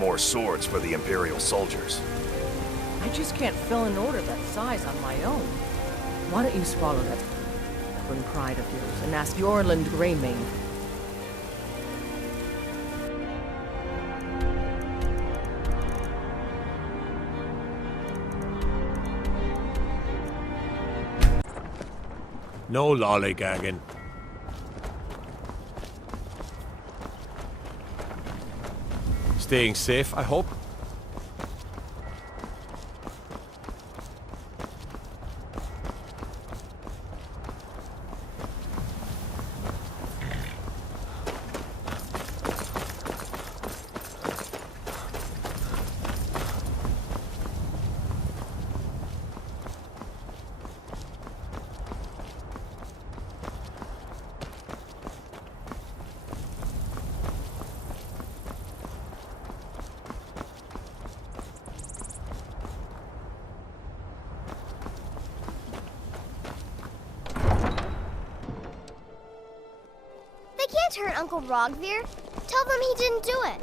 more swords for the Imperial soldiers. I just can't fill an order that size on my own. Why don't you swallow that stubborn pride of yours and ask the Orland Greymane? No lollygagging. Staying safe, I hope. Hurt Uncle Rogvir? Tell them he didn't do it.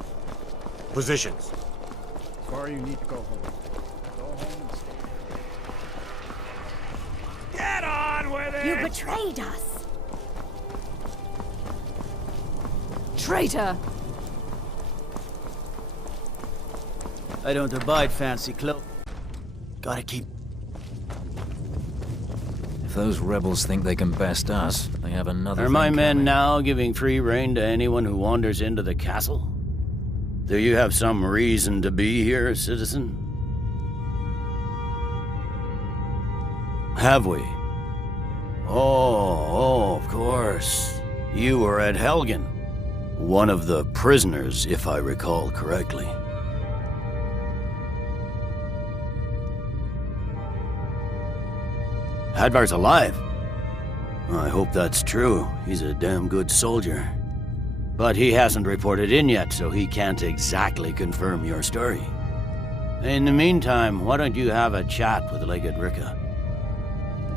Positions. Sorry, you need to go home. Go home and stay. Get on with it! You betrayed us! Traitor! I don't abide fancy clothes. Gotta keep... If those rebels think they can best us, they have another Are thing my men coming. now giving free rein to anyone who wanders into the castle? Do you have some reason to be here, citizen? Have we? Oh, of course. You were at Helgen. One of the prisoners, if I recall correctly. Hadvar's alive. I hope that's true. He's a damn good soldier. But he hasn't reported in yet, so he can't exactly confirm your story. In the meantime, why don't you have a chat with Legate Ricka?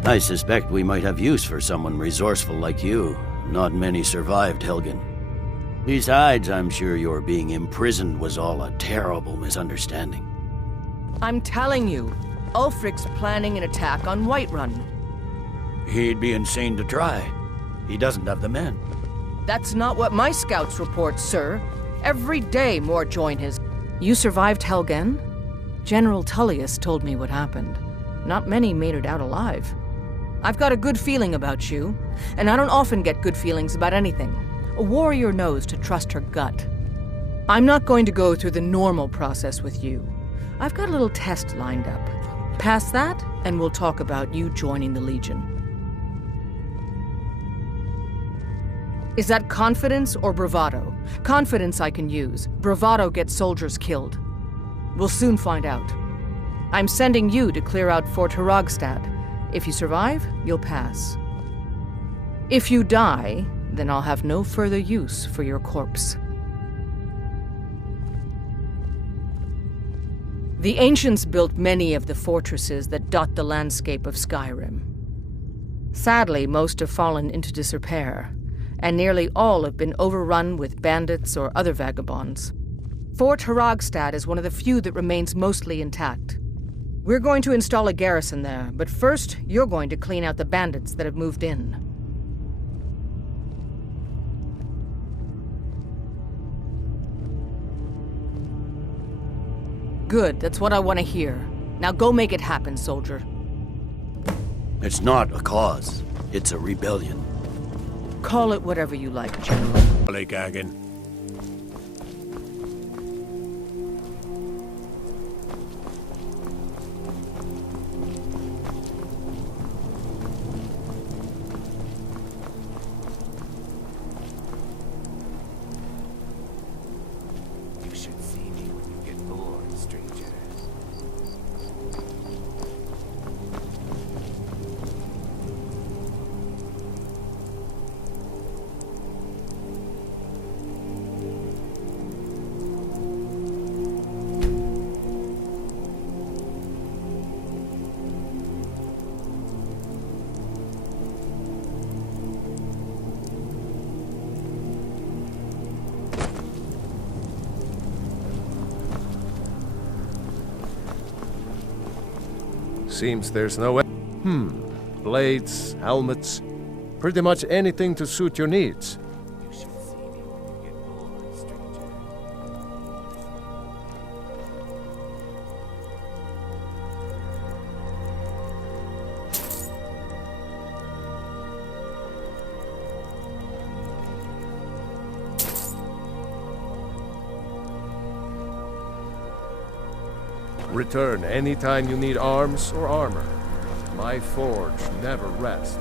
I suspect we might have use for someone resourceful like you. Not many survived Helgen. Besides, I'm sure your being imprisoned was all a terrible misunderstanding. I'm telling you, Ulfric's planning an attack on Whiterun. He'd be insane to try. He doesn't have the men. That's not what my scouts report, sir. Every day more join his... You survived Helgen? General Tullius told me what happened. Not many made it out alive. I've got a good feeling about you, and I don't often get good feelings about anything. A warrior knows to trust her gut. I'm not going to go through the normal process with you. I've got a little test lined up. Pass that, and we'll talk about you joining the Legion. Is that confidence or bravado? Confidence I can use. Bravado gets soldiers killed. We'll soon find out. I'm sending you to clear out Fort Hrogstad. If you survive, you'll pass. If you die, then I'll have no further use for your corpse. The ancients built many of the fortresses that dot the landscape of Skyrim. Sadly, most have fallen into disrepair, and nearly all have been overrun with bandits or other vagabonds. Fort Hrogstad is one of the few that remains mostly intact. We're going to install a garrison there, but first, you're going to clean out the bandits that have moved in. Good, that's what I want to hear. Now go make it happen, soldier. It's not a cause. It's a rebellion. Call it whatever you like, General. Lollygagging. You should see me when you get bored, stranger. Seems there's no... Blades, helmets, pretty much anything to suit your needs. You should see me when you get bored, stranger. Return anytime you need arms or armor. My forge never rests.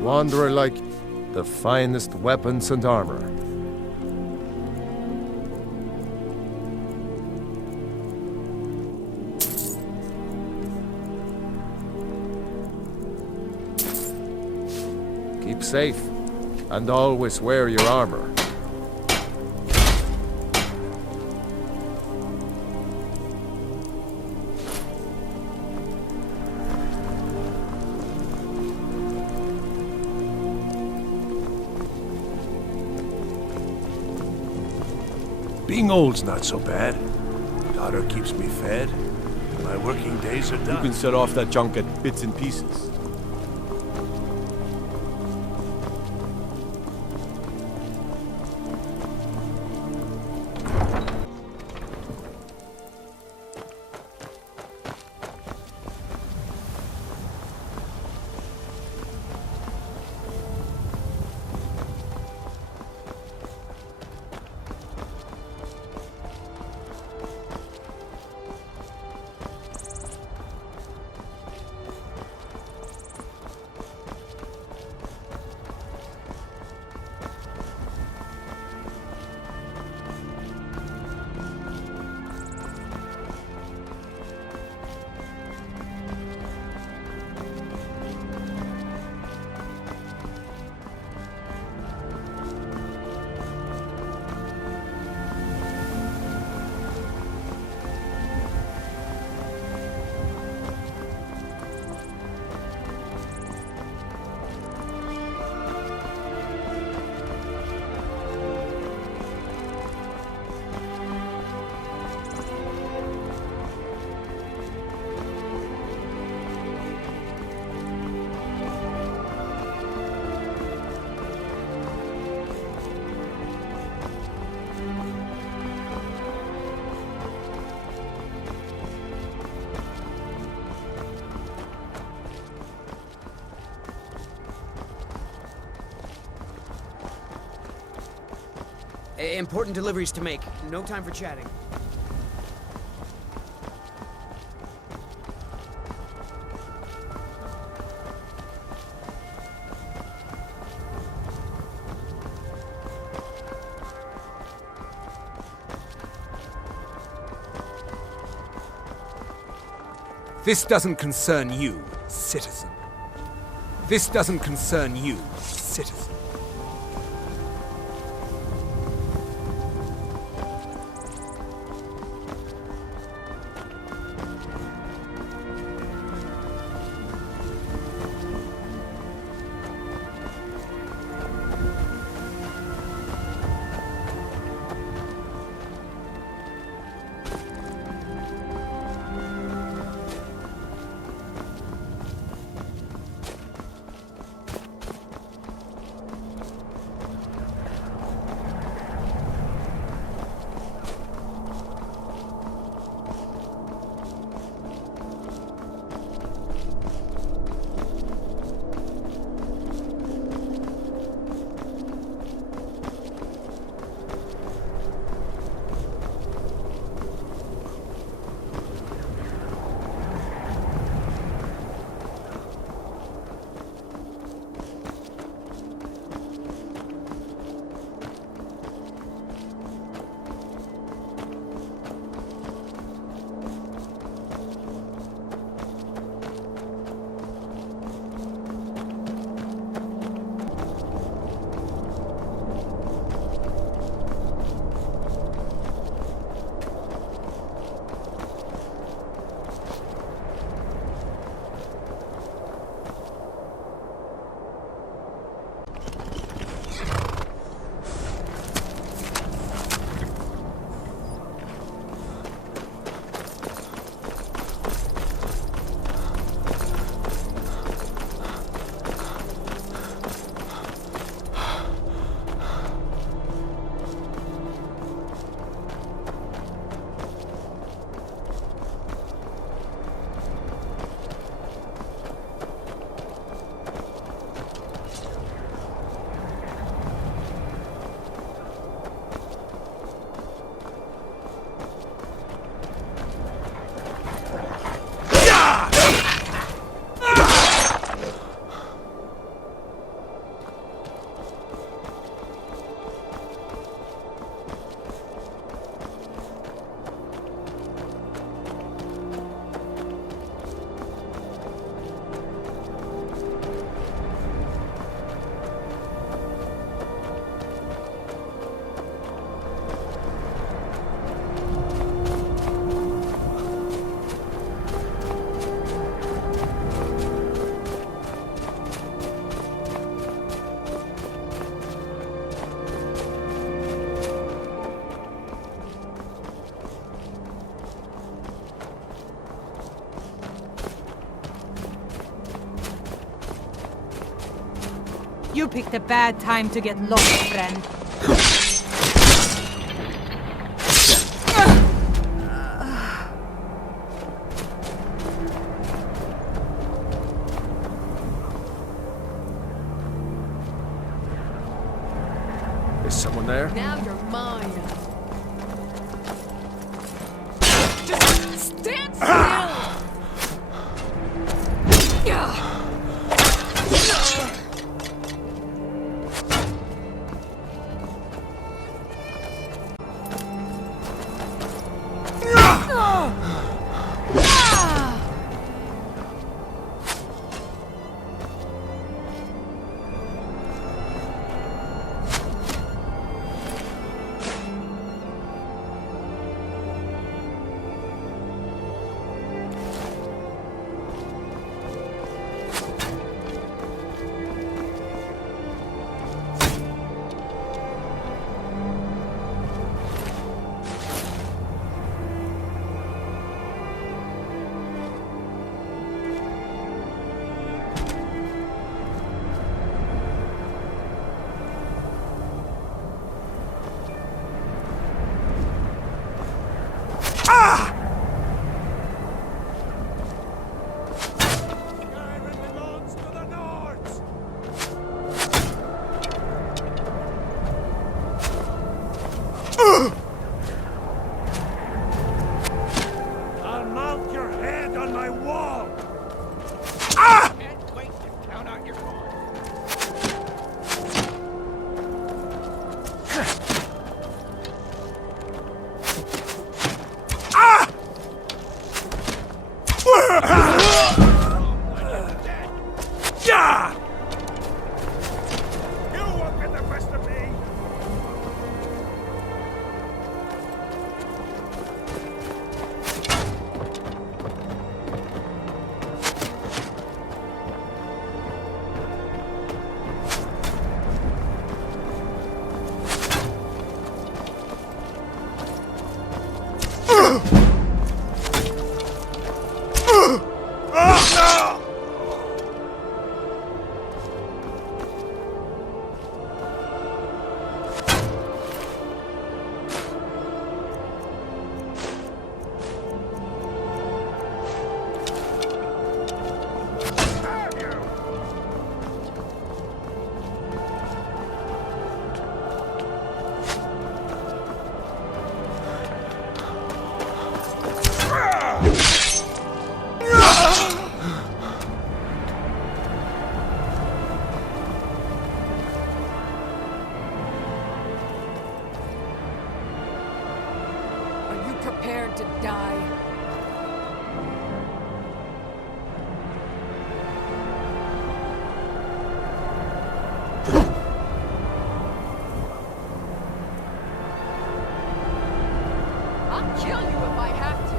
Wanderer like the finest weapons and armor. Keep safe, and always wear your armor. Being old's not so bad. Daughter keeps me fed. My working days are done. You can set off that junk at bits and pieces. Important deliveries to make. No time for chatting. This doesn't concern you, citizen. This doesn't concern you, citizen. You picked a bad time to get lost, friend. Is someone there? Now you're mine. Just stand still! I'll mount your head on my wall! Can't wait to count out your coin. You won't get the best of me! Are you prepared to die? I'll kill you if I have to.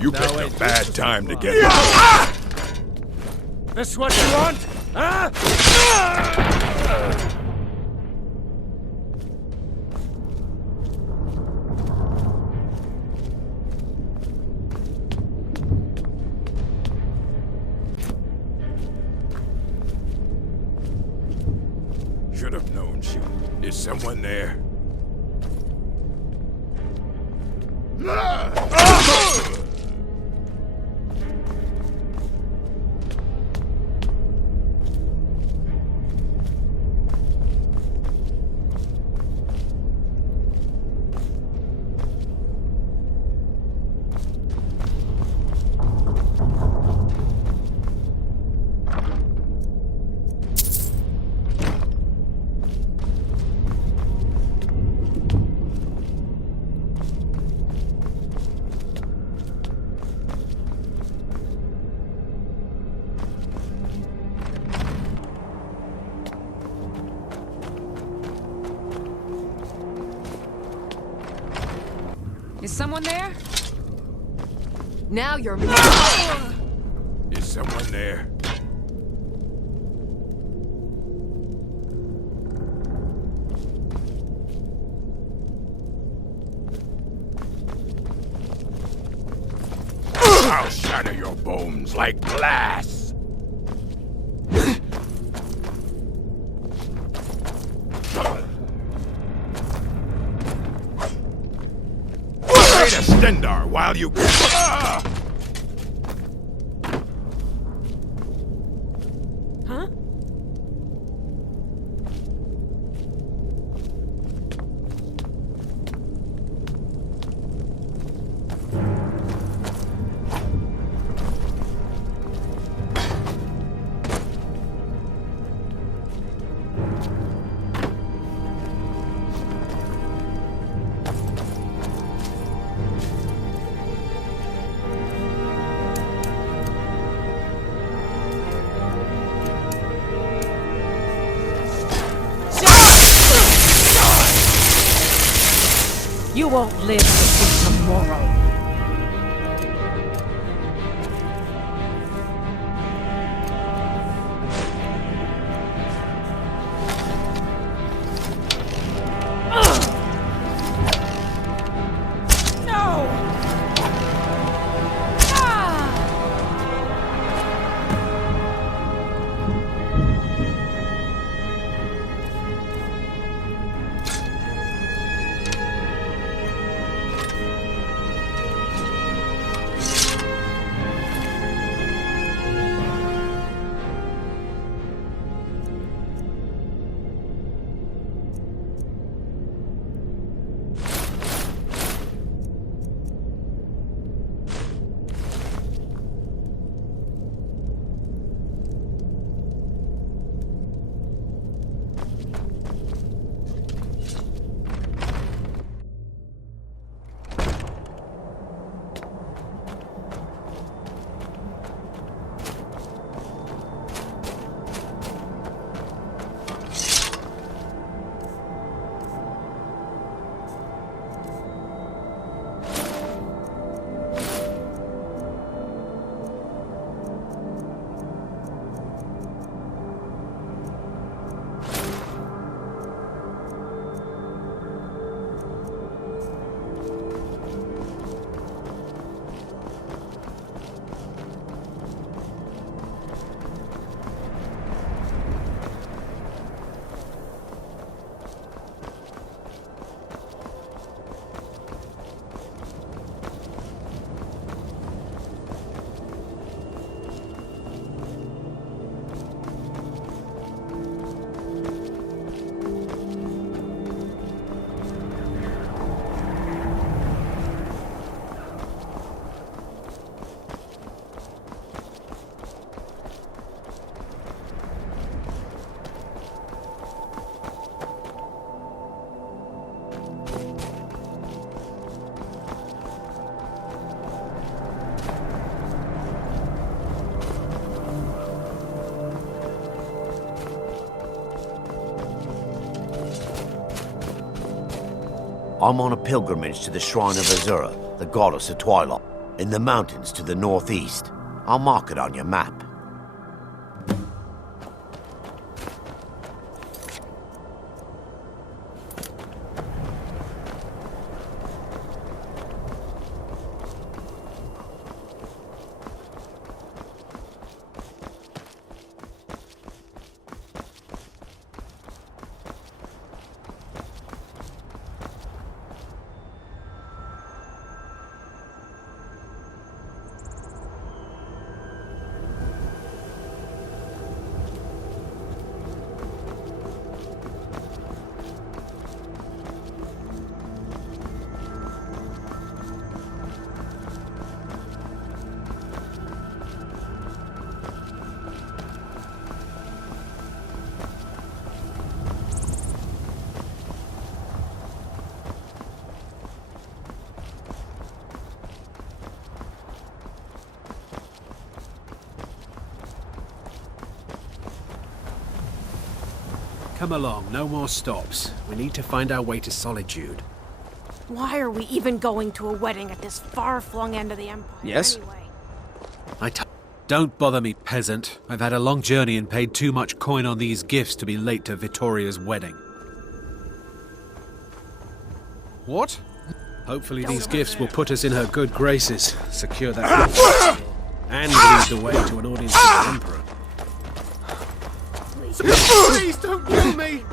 You picked a bad time to get out. This what you want? Huh? Should have known she... Is someone there? Is someone there? Now you're... Is someone there? I'll shatter your bones like glass! Trade a Stendar while you can. Huh? You won't live to see tomorrow. I'm on a pilgrimage to the shrine of Azura, the goddess of twilight, in the mountains to the northeast. I'll mark it on your map. Come along, no more stops. We need to find our way to Solitude. Why are we even going to a wedding at this far-flung end of the Empire? Yes? Anyway? Don't bother me, peasant. I've had a long journey and paid too much coin on these gifts to be late to Vittoria's wedding. What? Hopefully these gifts will put us in her good graces, secure that and lead the way to an audience with the Emperor. Please don't kill me!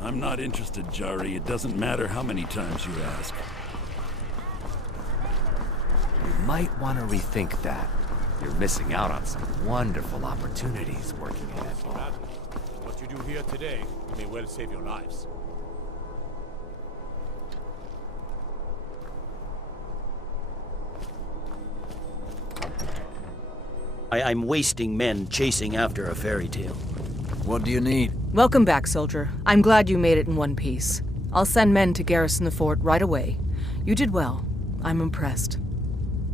I'm not interested, Jari. It doesn't matter how many times you ask. You might want to rethink that. You're missing out on some wonderful opportunities working ahead. What you do here today may well save your lives. I'm wasting men chasing after a fairy tale. What do you need? Welcome back, soldier. I'm glad you made it in one piece. I'll send men to garrison the fort right away. You did well. I'm impressed.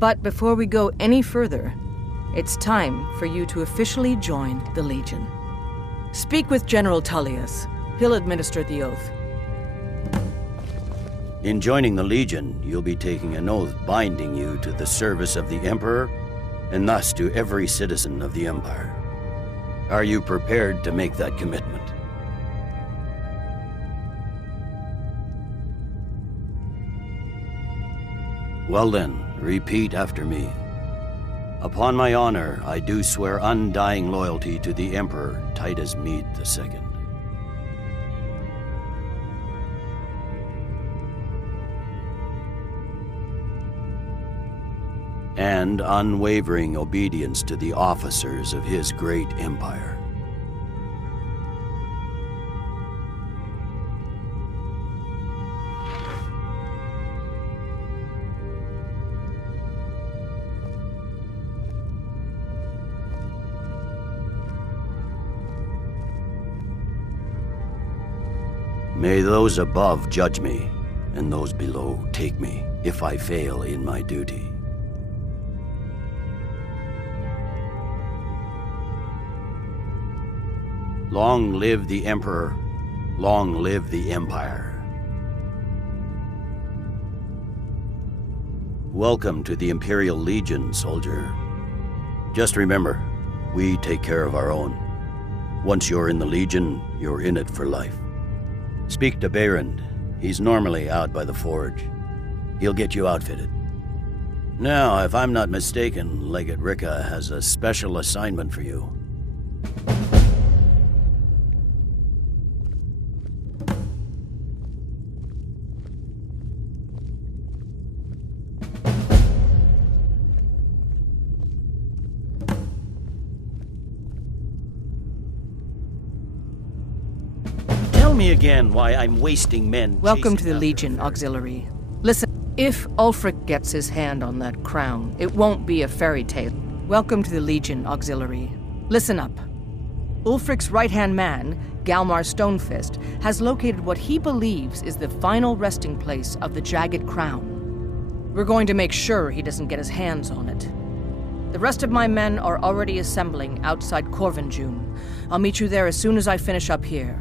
But before we go any further, it's time for you to officially join the Legion. Speak with General Tullius. He'll administer the oath. In joining the Legion, you'll be taking an oath binding you to the service of the Emperor, and thus to every citizen of the Empire. Are you prepared to make that commitment? Well then, repeat after me. Upon my honor, I do swear undying loyalty to the Emperor Titus Mede II. and unwavering obedience to the officers of his great empire. May those above judge me, and those below take me, if I fail in my duty. Long live the Emperor, long live the Empire. Welcome to the Imperial Legion, soldier. Just remember, we take care of our own. Once you're in the Legion, you're in it for life. Speak to Behrend. He's normally out by the forge. He'll get you outfitted. Now, if I'm not mistaken, Legate Ricka has a special assignment for you. Tell me again why I'm wasting men. Welcome to the Legion, Auxiliary. Listen, if Ulfric gets his hand on that crown, it won't be a fairy tale. Welcome to the Legion, Auxiliary. Listen up. Ulfric's right-hand man, Galmar Stonefist, has located what he believes is the final resting place of the Jagged Crown. We're going to make sure he doesn't get his hands on it. The rest of my men are already assembling outside Corvinjune. I'll meet you there as soon as I finish up here.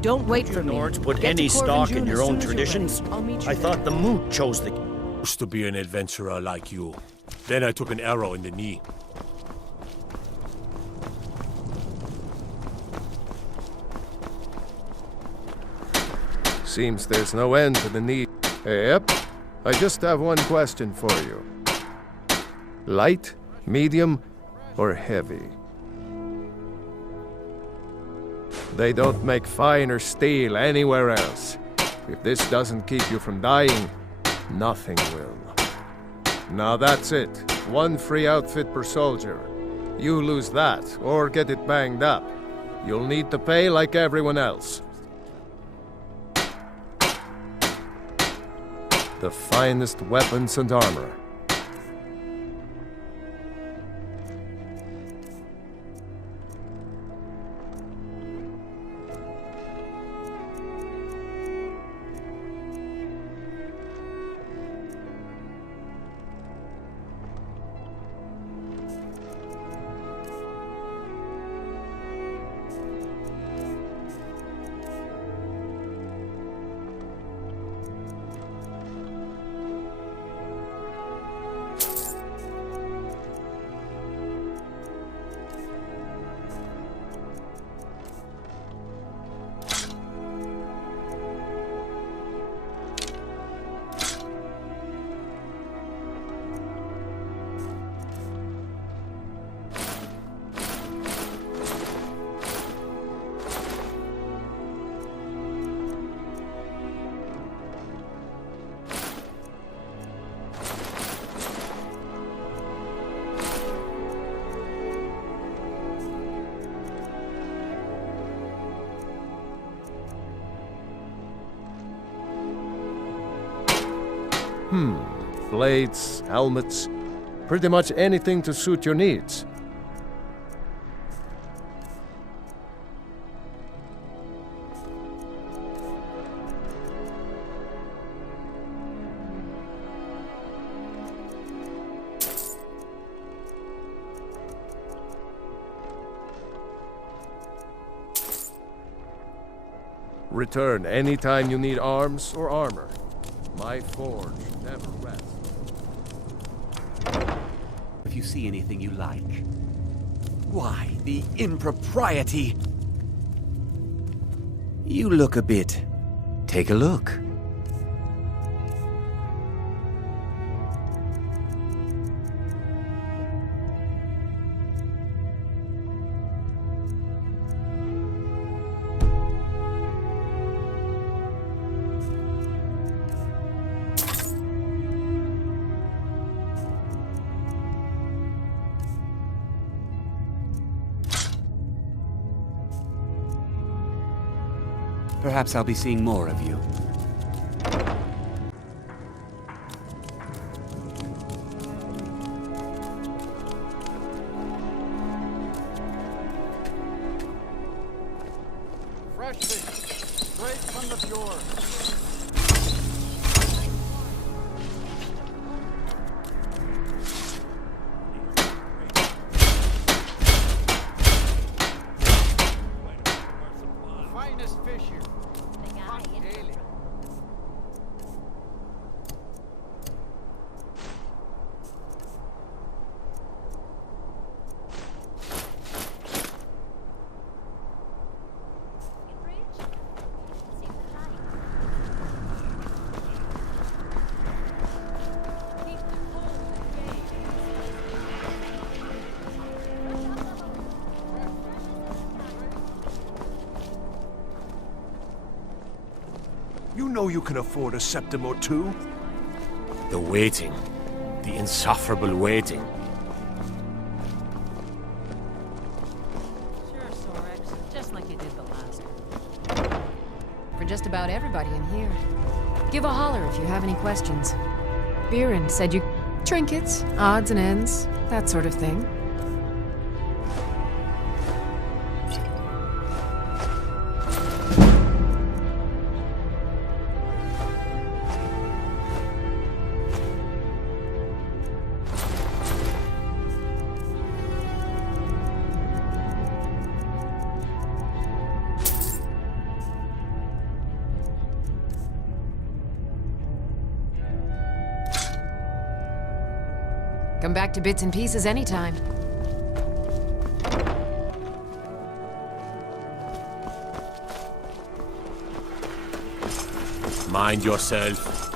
Don't wait for me. Nords put any stock in your own traditions? I thought the Moot chose the... Used to be an adventurer like you. Then I took an arrow in the knee. Seems there's no end to the need. Yep. I just have one question for you. Light, medium, or heavy? They don't make finer steel anywhere else. If this doesn't keep you from dying, nothing will. Now that's it. One free outfit per soldier. You lose that, or get it banged up. You'll need to pay like everyone else. The finest weapons and armor. Blades, helmets, pretty much anything to suit your needs. Return anytime you need arms or armor. My forge never rests. If you see anything you like. Why, the impropriety! You look a bit... Take a look. Perhaps I'll be seeing more of you. Fresh fish, straight from the fjord. Finest fish here. Caught daily. You know you can afford a septim or two. The waiting. The insufferable waiting. Sure, Sorex. Just like you did the last one. For just about everybody in here. Give a holler if you have any questions. Viren said you... Trinkets, odds and ends, that sort of thing. Come back to bits and pieces anytime. Mind yourself.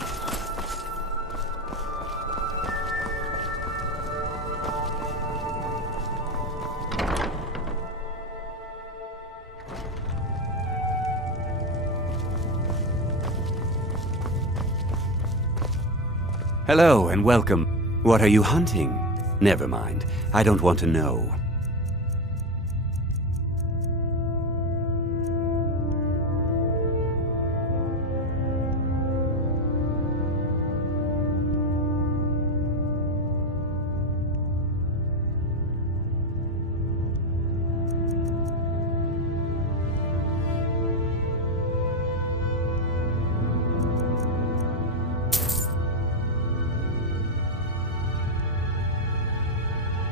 Hello and welcome. What are you hunting? Never mind. I don't want to know.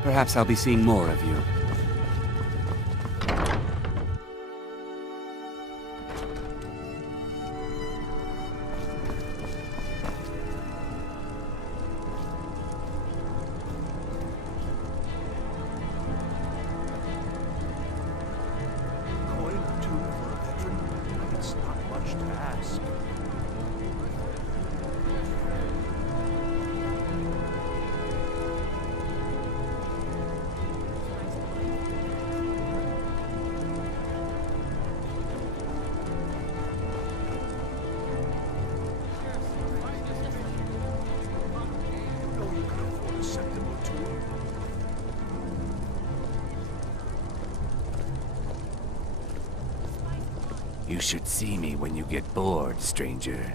Perhaps I'll be seeing more of you. Coin or two for a veteran? It's not much to ask. You should see me when you get bored, stranger.